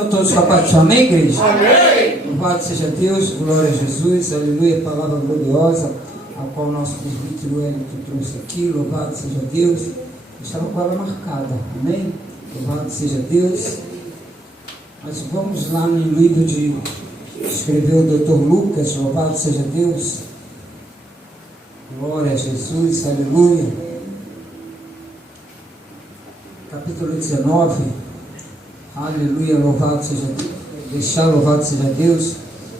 estão todos capazes? Amém, igreja? Amém. Louvado seja Deus, glória a Jesus, aleluia, palavra gloriosa, a qual o nosso presbítero Wellington trouxe aqui, louvado seja Deus. Estava com ela marcada, amém? Louvado seja Deus. Mas vamos lá no livro de escreveu o Dr. Lucas, louvado seja Deus. Glória a Jesus, aleluia. Capítulo 19, aleluia, louvado seja Deus. Deixar louvado seja Deus.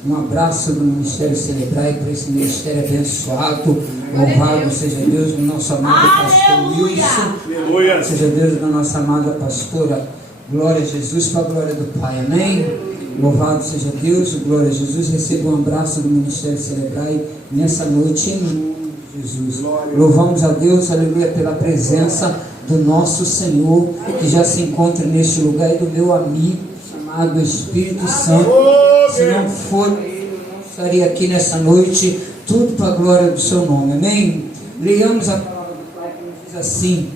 Um abraço do Ministério Celebrai para esse ministério abençoado. Louvado seja Deus do nosso amado pastor Wilson. Seja Deus da nossa amada pastora. Glória a Jesus, para a glória do Pai. Amém? Louvado seja Deus, glória a Jesus. Receba um abraço do Ministério Celebrai nessa noite, em nome de Jesus. Louvamos a Deus, aleluia, pela presença do nosso Senhor, que já se encontra neste lugar, e do meu amigo chamado Espírito Santo. Se não for, eu não estaria aqui nessa noite. Tudo para a glória do seu nome, amém? Leiamos a palavra do Pai que nos diz assim: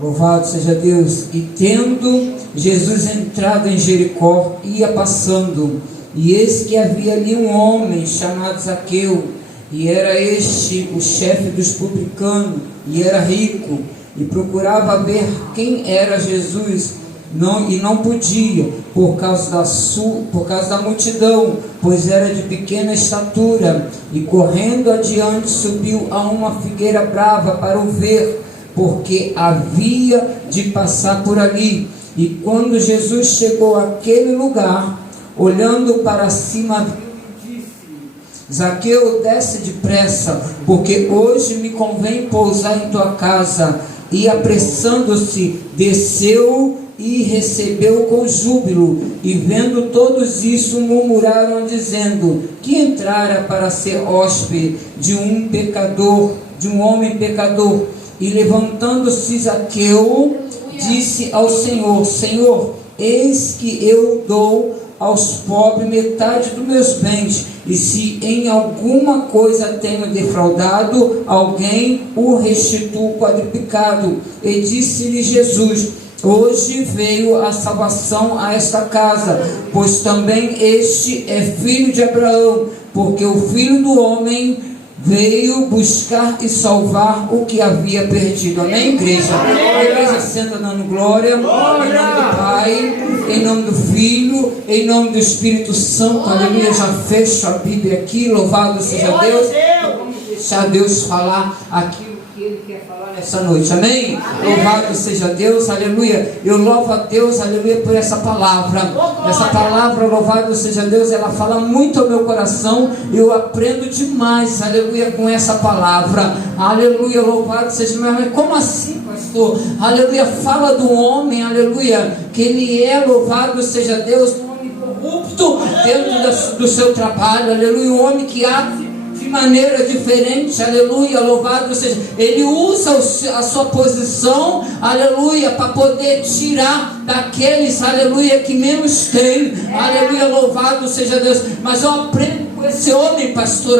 louvado seja Deus. E tendo Jesus entrado em Jericó, ia passando, e eis que havia ali um homem chamado Zaqueu, e era este o chefe dos publicanos, e era rico, e procurava ver quem era Jesus, e não podia, por causa da multidão, pois era de pequena estatura, e correndo adiante subiu a uma figueira brava para o ver, porque havia de passar por ali. E quando Jesus chegou àquele lugar, olhando para cima, disse: Zaqueu, desce depressa, porque hoje me convém pousar em tua casa. E apressando-se, desceu e recebeu com júbilo. E vendo todos isso, murmuraram, dizendo que entrara para ser hóspede de um pecador, de um homem pecador. E levantando-se Zaqueu, disse ao Senhor: Senhor, eis que eu dou aos pobres metade dos meus bens, e se em alguma coisa tenho defraudado alguém, o restituo quadruplicado. E disse-lhe Jesus: hoje veio a salvação a esta casa, pois também este é filho de Abraão, porque o Filho do Homem veio buscar e salvar o que havia perdido. Amém, igreja? A igreja senta dando glória, em nome do Pai, em nome do Filho, em nome do Espírito Santo. Aleluia. Já fecho a Bíblia aqui. Louvado seja Deus. Vamos deixar Deus falar aquilo que Ele quer falar nessa noite. Amém? Louvado seja Deus. Aleluia. Eu louvo a Deus, aleluia, por essa palavra. Essa palavra, louvado seja Deus, ela fala muito ao meu coração. Eu aprendo demais, aleluia, com essa palavra. Aleluia, louvado seja Deus. Mas como assim, pastor? Aleluia, fala do homem, aleluia, que ele é, louvado seja Deus, um homem corrupto dentro do seu trabalho. Aleluia, um homem que age de maneira diferente, aleluia, louvado seja. Ele usa a sua posição, aleluia, para poder tirar daqueles, aleluia, que menos tem, aleluia, louvado seja Deus. Mas eu aprendo com esse homem, pastor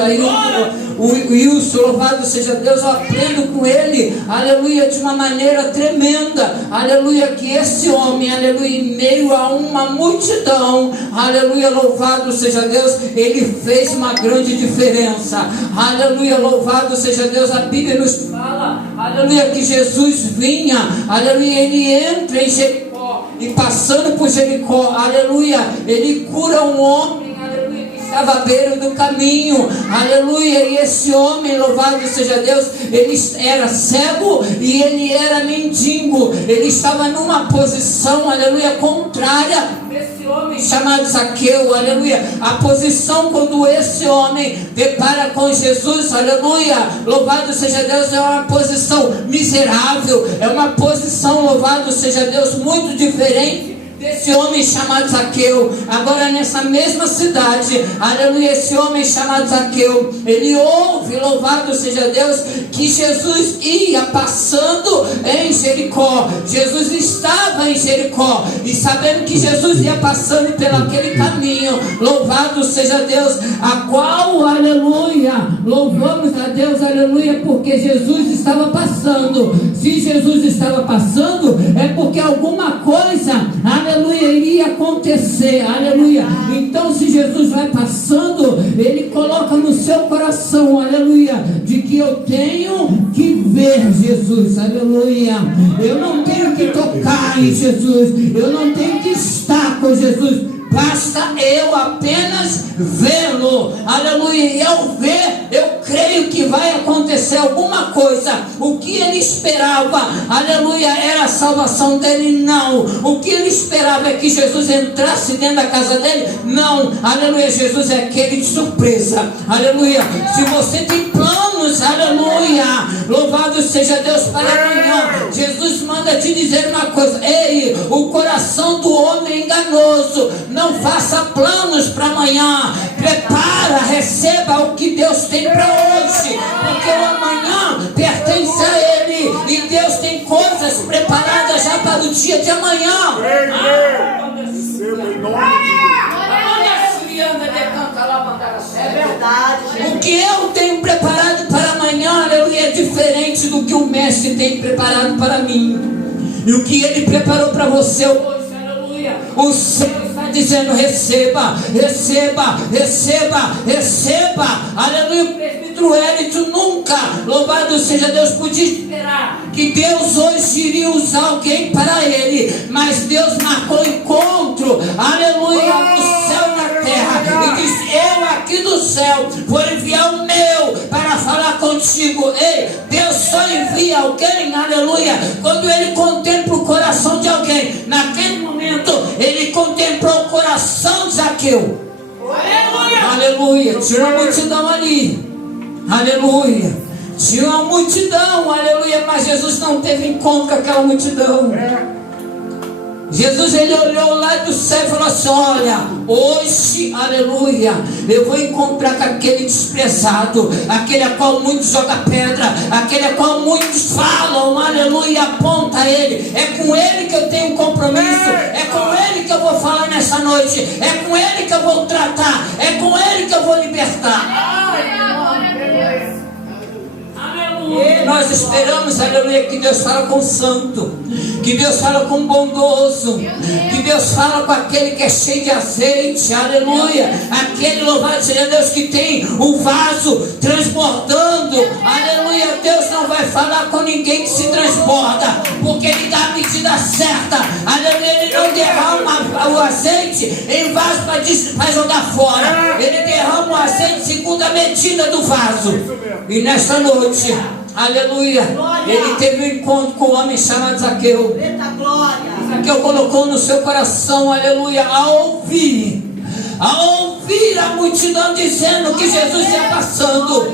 o Wilson, louvado seja Deus, eu aprendo com ele, aleluia, de uma maneira tremenda, aleluia, que esse homem, aleluia, em meio a uma multidão, aleluia, louvado seja Deus, ele fez uma grande diferença, aleluia, louvado seja Deus. A Bíblia nos fala, aleluia, que Jesus vinha, aleluia, ele entra em Jericó, e passando por Jericó, aleluia, ele cura um homem, aleluia, que estava à beira do caminho, aleluia. E esse homem, louvado seja Deus, ele era cego e ele era mendigo, ele estava numa posição, aleluia, contrária desse homem chamado Zaqueu, aleluia. A posição quando esse homem depara com Jesus, aleluia, louvado seja Deus, é uma posição miserável, é uma posição, louvado seja Deus, muito diferente desse homem chamado Zaqueu. Agora nessa mesma cidade, aleluia, esse homem chamado Zaqueu, ele ouve, louvado seja Deus, que Jesus ia passando em Jericó. Jesus estava em Jericó, e sabendo que Jesus ia passando pelo aquele caminho, louvado seja Deus, a qual, aleluia, louvamos a Deus, aleluia, porque Jesus estava passando. Se Jesus estava passando, é porque alguma coisa, aleluia, iria acontecer acontecer, aleluia. Então, se Jesus vai passando, Ele coloca no seu coração, aleluia, de que eu tenho que ver Jesus, aleluia. Eu não tenho que tocar em Jesus, eu não tenho que estar com Jesus, basta eu apenas vê-lo, aleluia. E ao ver, eu creio que vai acontecer alguma coisa. O que ele esperava, aleluia, era a salvação dele? Não. O que ele esperava é que Jesus entrasse dentro da casa dele? Não, aleluia. Jesus é aquele de surpresa, aleluia. Se você tem planos, aleluia, louvado seja Deus para amanhã, Jesus manda te dizer uma coisa: ei, o coração do homem é enganoso. Não faça planos para amanhã. Prepara, receba o que Deus tem para hoje, porque o amanhã pertence a Ele, e Deus tem coisas preparadas já para o dia de amanhã. Receba em nome de Deus. É verdade, gente. O que eu tenho preparado para amanhã, aleluia, é diferente do que o mestre tem preparado para mim. E o que ele preparou para você hoje, aleluia, o céu está dizendo: receba, receba, receba, receba, aleluia. O presbítero Hélito nunca, louvado seja Deus, podia esperar que Deus hoje iria usar alguém para ele, mas Deus marcou encontro, aleluia, no céu e na terra, e diz: eu aqui do céu vou enviar o meu para falar contigo. Ei, Deus só envia alguém, aleluia, quando ele contempla o coração de alguém. Naquele momento ele contemplou o coração de Zaqueu, aleluia, aleluia. Tinha uma multidão ali, aleluia, tinha uma multidão, aleluia, mas Jesus não teve encontro com aquela multidão. Jesus, ele olhou lá do céu e falou assim: olha, hoje, aleluia, eu vou encontrar com aquele desprezado, aquele a qual muitos jogam pedra, aquele a qual muitos falam, aleluia, aponta a ele. É com ele que eu tenho um compromisso, é com ele que eu vou falar nessa noite, é com ele que eu vou tratar, é com ele que eu vou libertar. E nós esperamos, aleluia, que Deus fala com o santo, que Deus fala com o bondoso, que Deus fala com aquele que é cheio de azeite, aleluia, aquele, louvado seja Deus, que tem o vaso transbordando, aleluia. Deus não vai falar com ninguém que se transborda, porque Ele dá a medida certa, aleluia. Ele não derrama o azeite em vaso para jogar fora, Ele derrama o azeite segundo a medida do vaso. E nesta noite, aleluia, glória, ele teve um encontro com um homem chamado Zaqueu. Eita glória! Zaqueu colocou no seu coração, aleluia, a ouvir a multidão dizendo que Jesus ia passando.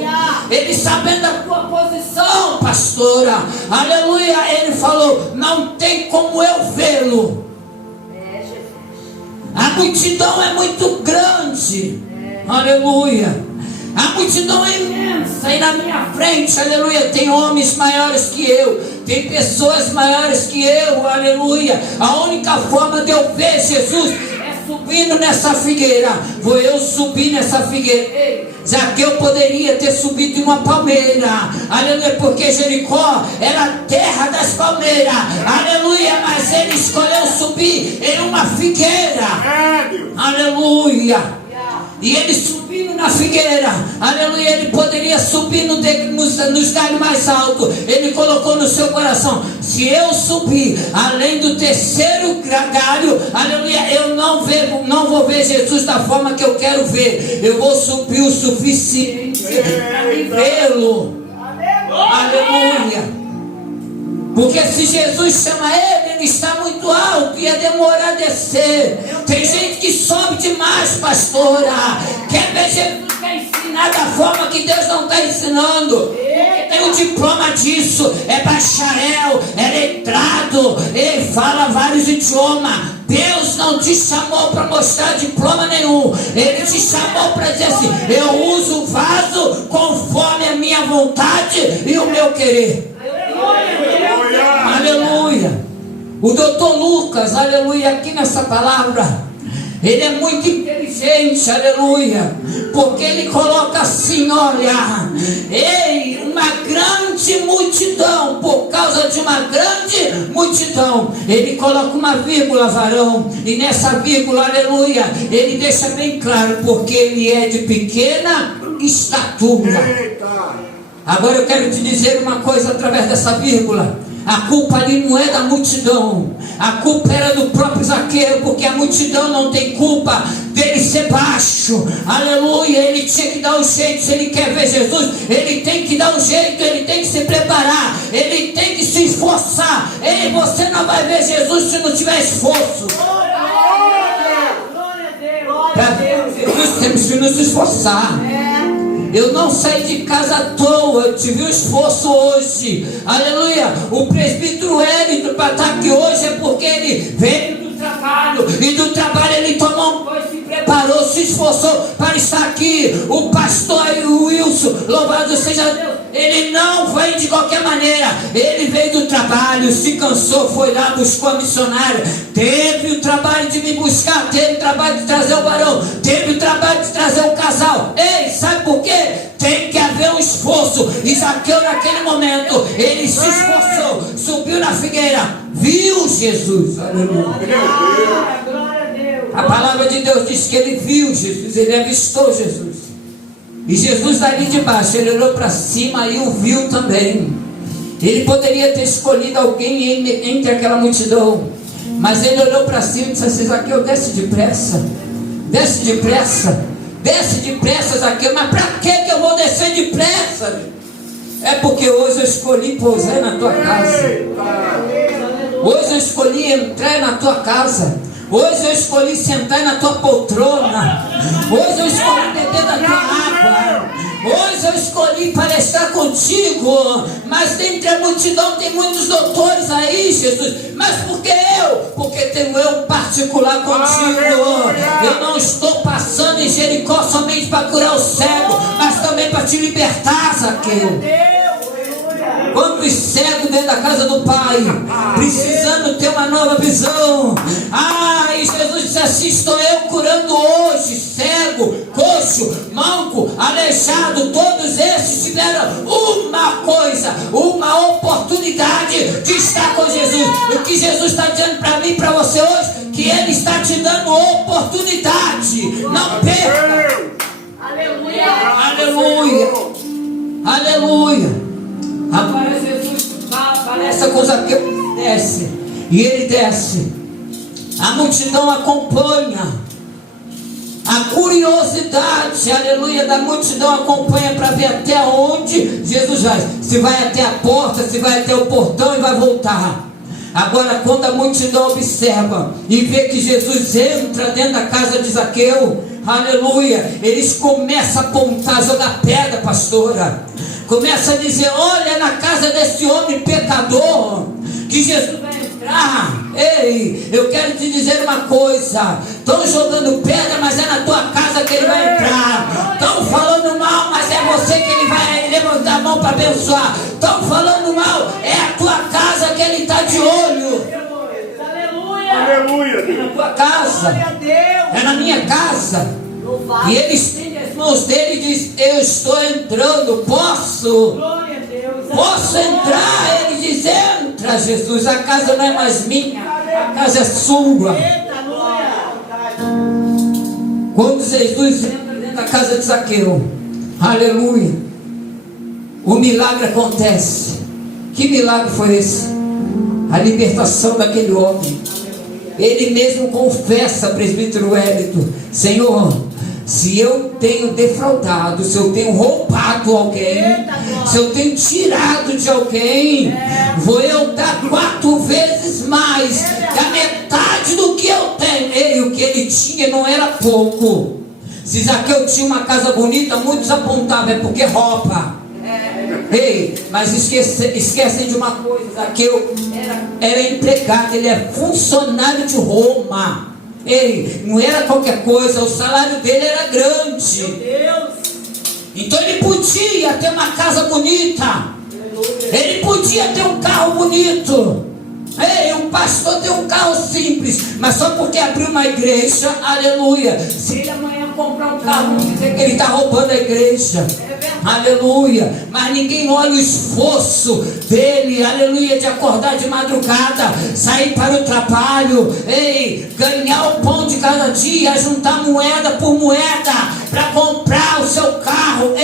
Ele, sabendo da tua posição, pastora, aleluia, ele falou: não tem como eu vê-lo. A multidão é muito grande, aleluia. A multidão é imensa, e na minha frente, aleluia, tem homens maiores que eu, tem pessoas maiores que eu, aleluia. A única forma de eu ver Jesus é subindo nessa figueira. Vou eu subir nessa figueira. Ei, Zaqueu poderia ter subido em uma palmeira, aleluia, porque Jericó era a terra das palmeiras, aleluia, mas ele escolheu subir em uma figueira, aleluia. E ele subindo na figueira, aleluia, ele poderia subir nos galhos mais altos. Ele colocou no seu coração: se eu subir além do terceiro galho, aleluia, eu não vou ver Jesus da forma que eu quero ver. Eu vou subir o suficiente para vê-lo, aleluia. Porque se Jesus chama ele está muito alto, ia demorar a descer. Tem gente que sobe demais, pastora, quer ver Jesus, quer ensinar da forma que Deus não está ensinando. Tem um diploma disso, é bacharel, é letrado, ele fala vários idiomas. Deus não te chamou para mostrar diploma nenhum. Ele te chamou para dizer assim: eu uso o vaso conforme a minha vontade e o meu querer. Aleluia. O doutor Lucas, aleluia, aqui nessa palavra, ele é muito inteligente, aleluia, porque ele coloca assim: olha, ei, uma grande grande multidão, por causa de uma grande multidão, ele coloca uma vírgula, varão, e nessa vírgula, aleluia, ele deixa bem claro, porque ele é de pequena estatura. Agora eu quero te dizer uma coisa através dessa vírgula. A culpa ali não é da multidão, a culpa era do próprio Zaqueu, porque a multidão não tem culpa dele ser baixo, aleluia. Ele tinha que dar um jeito. Se ele quer ver Jesus, ele tem que dar um jeito, ele tem que se preparar, ele tem que se esforçar. Ei, você não vai ver Jesus se não tiver esforço. Para ver Jesus temos que nos esforçar. Eu não saí de casa à toa, eu tive um esforço hoje, aleluia. O presbítero Hélio para estar aqui hoje é porque ele veio do trabalho, e do trabalho ele tomou um banho, se preparou, se esforçou para estar aqui. O pastor Wilson, louvado seja Deus, ele não veio de qualquer maneira, ele veio do trabalho, se cansou, foi lá, buscou a missionária, teve o trabalho de me buscar, teve o trabalho de trazer o varão, teve o trabalho de trazer o casal. Ei, sabe por quê? Tem que haver um esforço. E Zaqueu naquele momento, ele se esforçou, subiu na figueira, viu Jesus, aleluia. A palavra de Deus diz que ele viu Jesus, ele avistou Jesus. E Jesus dali de baixo, ele olhou para cima e o viu também. Ele poderia ter escolhido alguém entre aquela multidão, mas ele olhou para cima e disse assim: Zaqueu, desce depressa, desce depressa, desce depressa, Zaqueu. Mas para que eu vou descer depressa? É porque hoje eu escolhi pousar na tua casa, hoje eu escolhi entrar na tua casa, hoje eu escolhi sentar na tua poltrona, hoje eu escolhi beber da tua água, hoje eu escolhi para estar contigo. Mas dentre a multidão tem muitos doutores aí, Jesus. Mas por que eu? Porque tenho eu particular contigo. Eu não estou passando em Jericó somente para curar o cego, mas também para te libertar, Zaqueu. Quantos cegos dentro da casa do Pai, precisando ter uma nova visão. E Jesus disse assim: estou eu curando hoje cego, coxo, manco, aleijado. Todos esses tiveram uma coisa, uma oportunidade de estar com Jesus. O que Jesus está dizendo para mim e para você hoje, que Ele está te dando oportunidade. Não perca. Aleluia. Aleluia. Aleluia. Agora Jesus aparece com Zaqueu, desce, e ele desce. A multidão acompanha. A curiosidade, aleluia, da multidão acompanha para ver até onde Jesus vai. Se vai até a porta, se vai até o portão e vai voltar. Agora, quando a multidão observa e vê que Jesus entra dentro da casa de Zaqueu, aleluia, eles começam a apontar, jogar pedra, pastora. Começa a dizer: olha, na casa desse homem pecador que Jesus vai entrar. Ei, eu quero te dizer uma coisa: estão jogando pedra, mas é na tua casa que ele vai entrar. Estão falando mal, mas é você que ele vai levantar a mão para abençoar. Estão falando mal, é a tua casa que ele está de olho. Aleluia. É na tua casa, é na minha casa. E ele estende as mãos dele e diz: eu estou entrando, posso entrar? Ele diz: entra, Jesus, a casa não é mais minha, a casa é sua. Quando Jesus entra dentro da casa de Zaqueu, aleluia, o milagre acontece. Que milagre foi esse? A libertação daquele homem. Ele mesmo confessa, presbítero Wellington: Senhor, se eu tenho defraudado, se eu tenho roubado alguém, se eu tenho tirado de alguém, vou eu dar 4 vezes mais, da metade do que eu tenho. E o que ele tinha não era pouco. Se Zaqueu tinha uma casa bonita, muitos apontavam: é porque rouba. Ei, mas esquecem de uma coisa: Zaqueu era empregado, ele é funcionário de Roma. Ei, não era qualquer coisa, o salário dele era grande. Meu Deus. Então ele podia ter uma casa bonita, ele podia ter um carro bonito. Ei, um pastor tem um carro simples, mas só porque abriu uma igreja, aleluia. Se ele amanhã comprar um carro, vão dizer que ele está roubando a igreja. Aleluia. Mas ninguém olha o esforço dele, aleluia, de acordar de madrugada, sair para o trabalho, ganhar o pão de cada dia, juntar moeda por moeda para comprar o seu carro.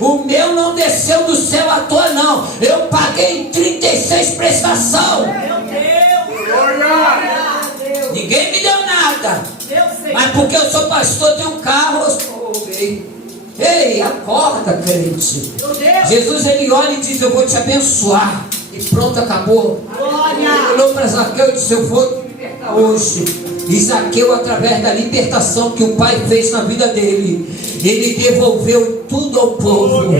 O meu não desceu do céu à toa, não. Eu paguei 36 prestação. Ninguém me deu nada. Mas porque eu sou pastor, tenho um carro, eu roubei. Acorda, crente. Jesus, ele olha e diz: eu vou te abençoar. E pronto, acabou. Ele olhou para Zaqueu e disse: eu vou te libertar hoje. E Zaqueu, através da libertação que o Pai fez na vida dele, ele devolveu tudo ao povo.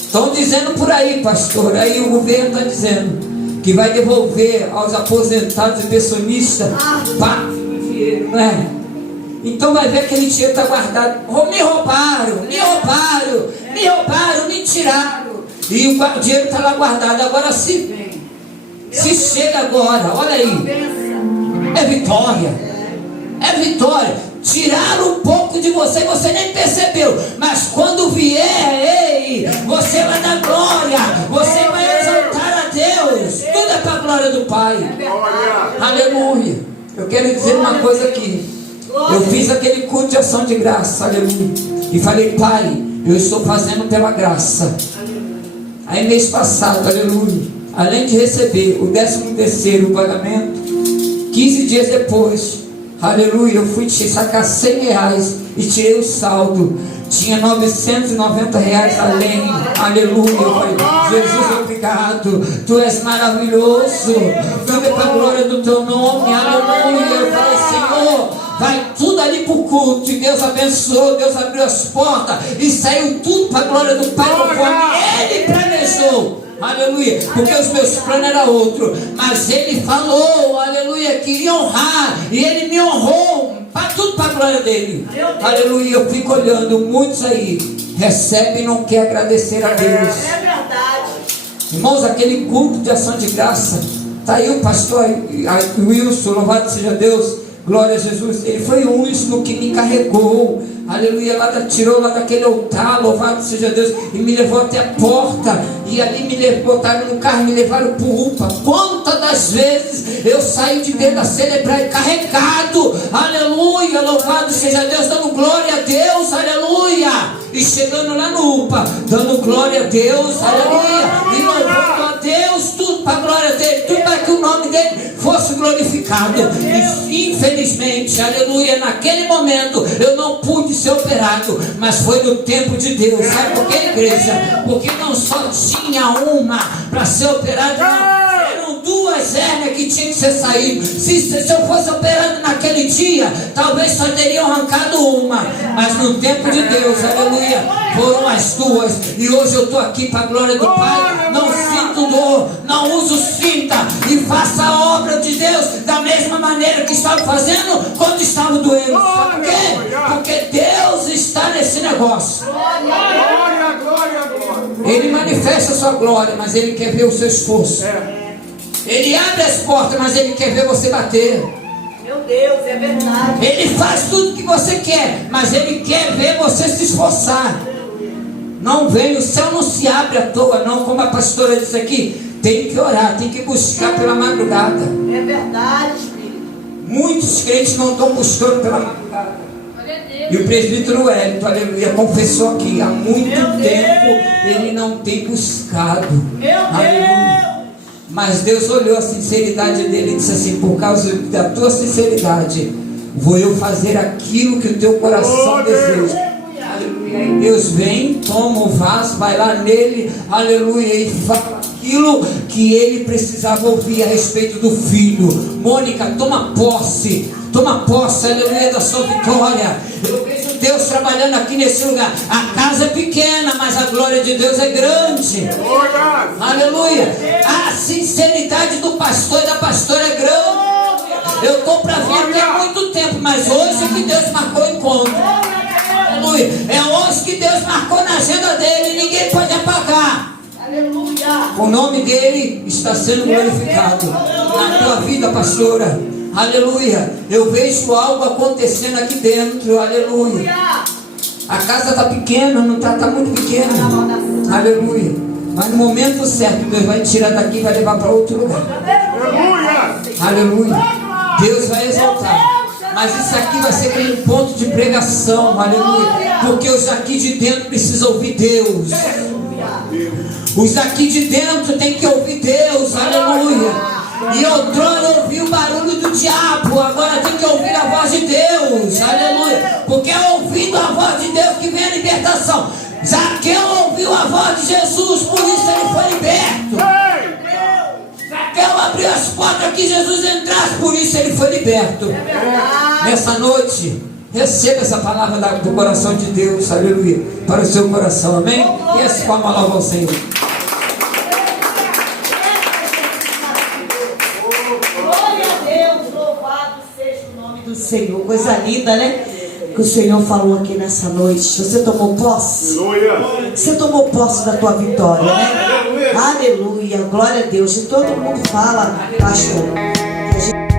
Estão dizendo por aí, pastor, aí o governo está dizendo que vai devolver aos aposentados e pensionistas parte do dinheiro, não é? Então vai ver que aquele dinheiro está guardado. Me roubaram, me tiraram. E o dinheiro está lá guardado. Agora se chega agora, olha aí. É vitória. Tiraram um pouco de você, você nem percebeu. Mas quando vier, você vai dar glória. Você vai exaltar a Deus. Tudo é para a glória do Pai. Aleluia. Eu quero dizer uma coisa aqui. Eu fiz aquele culto de ação de graça, aleluia. E falei: Pai, eu estou fazendo pela graça. Aí mês passado, aleluia, além de receber o 13º pagamento, 15 dias depois, aleluia, eu fui sacar R$100 e tirei o saldo. Tinha R$990 além. Aleluia. Eu falei: Jesus, obrigado. Tu és maravilhoso. Tudo é para a glória do teu nome. Aleluia. Eu falei: Senhor, vai tudo ali para o culto. E Deus abençoou. Deus abriu as portas. E saiu tudo para a glória do Pai, conforme Ele planejou. Aleluia. Porque os meus planos eram outros. Mas Ele falou, aleluia, que iria honrar. E Ele me honrou. Para tudo para a glória dele. Aleluia. Eu fico olhando, muitos aí recebem e não querem agradecer a Deus. É verdade. Irmãos, aquele culto de ação de graça, está aí o pastor Wilson, louvado seja Deus, glória a Jesus. Ele foi o único que me carregou, aleluia, tirou lá daquele altar, louvado seja Deus, e me levou até a porta. E ali botaram no carro, me levaram para o UPA. Quantas das vezes eu saí de dentro da Celebrite carregado, aleluia, louvado seja Deus, dando glória a Deus, aleluia. E chegando lá no UPA, dando glória a Deus, aleluia, e louvando a Deus, tudo para a glória dele, tudo para que o nome dele fosse glorificado. E infelizmente, aleluia, naquele momento eu não pude ser operado, mas foi no tempo de Deus. Sabe por quê, igreja? Porque não só tinha uma para ser operado, não. Eram 2 hérnias que tinham que ser saídas. Se eu fosse operado naquele dia, talvez só teriam arrancado uma. Mas no tempo de Deus, aleluia, foram as 2. E hoje eu estou aqui para a glória do Pai. Não sinto dor, não uso cinta. E faço a obra de Deus da mesma maneira que estava fazendo quando estava doendo. Sabe por quê? Porque Deus está nesse negócio. Ele manifesta a sua glória, mas Ele quer ver o seu esforço. Ele abre as portas, mas Ele quer ver você bater. Meu Deus, é verdade. Ele faz tudo que você quer, mas Ele quer ver você se esforçar. Não vem, o céu não se abre à toa, não. Como a pastora disse aqui, tem que orar, tem que buscar pela madrugada. É verdade, Espírito. Muitos crentes não estão buscando pela madrugada. E o presbítero Hélito, aleluia, confessou aqui, há muito tempo ele não tem buscado. Aleluia. Mas Deus olhou a sinceridade dele e disse assim: por causa da tua sinceridade, vou eu fazer aquilo que o teu coração deseja. Aleluia. E Deus vem, toma o vaso, vai lá nele, aleluia, e fala aquilo que ele precisava ouvir a respeito do filho. Mônica, toma posse, aleluia, da sua vitória. Eu vejo Deus trabalhando aqui nesse lugar. A casa é pequena, mas a glória de Deus é grande. Aleluia. A sinceridade do pastor e da pastora é grande. Eu estou para vir aqui há muito tempo, mas hoje é que Deus marcou o encontro. Aleluia. É hoje que Deus marcou na agenda dele, ninguém pode apagar. Aleluia. O nome dele está sendo glorificado na tua vida, pastora. Aleluia. Eu vejo algo acontecendo aqui dentro. Aleluia. A casa está pequena, não está muito pequena. Aleluia. Mas no momento certo, Deus vai tirar daqui e vai levar para outro lugar. Aleluia. Deus vai exaltar. Mas isso aqui vai ser como um ponto de pregação. Aleluia. Porque os aqui de dentro precisam ouvir Deus. Os aqui de dentro têm que ouvir Deus. Aleluia. E outrora ouvi o barulho do diabo. Agora tem que ouvir a voz de Deus. Aleluia. Porque é ouvindo a voz de Deus que vem a libertação. Zaqueu ouviu a voz de Jesus, por isso ele foi liberto. Zaqueu abriu as portas que Jesus entrasse, por isso ele foi liberto. Nessa noite, receba essa palavra do coração de Deus, aleluia, para o seu coração, amém? E essa palma louva ao Senhor. Glória a Deus, louvado seja o nome do Senhor. Coisa linda, né? Que o Senhor falou aqui nessa noite. Você tomou posse? Você tomou posse da tua vitória, né? Aleluia, glória a Deus. E todo mundo fala, pastor, que a gente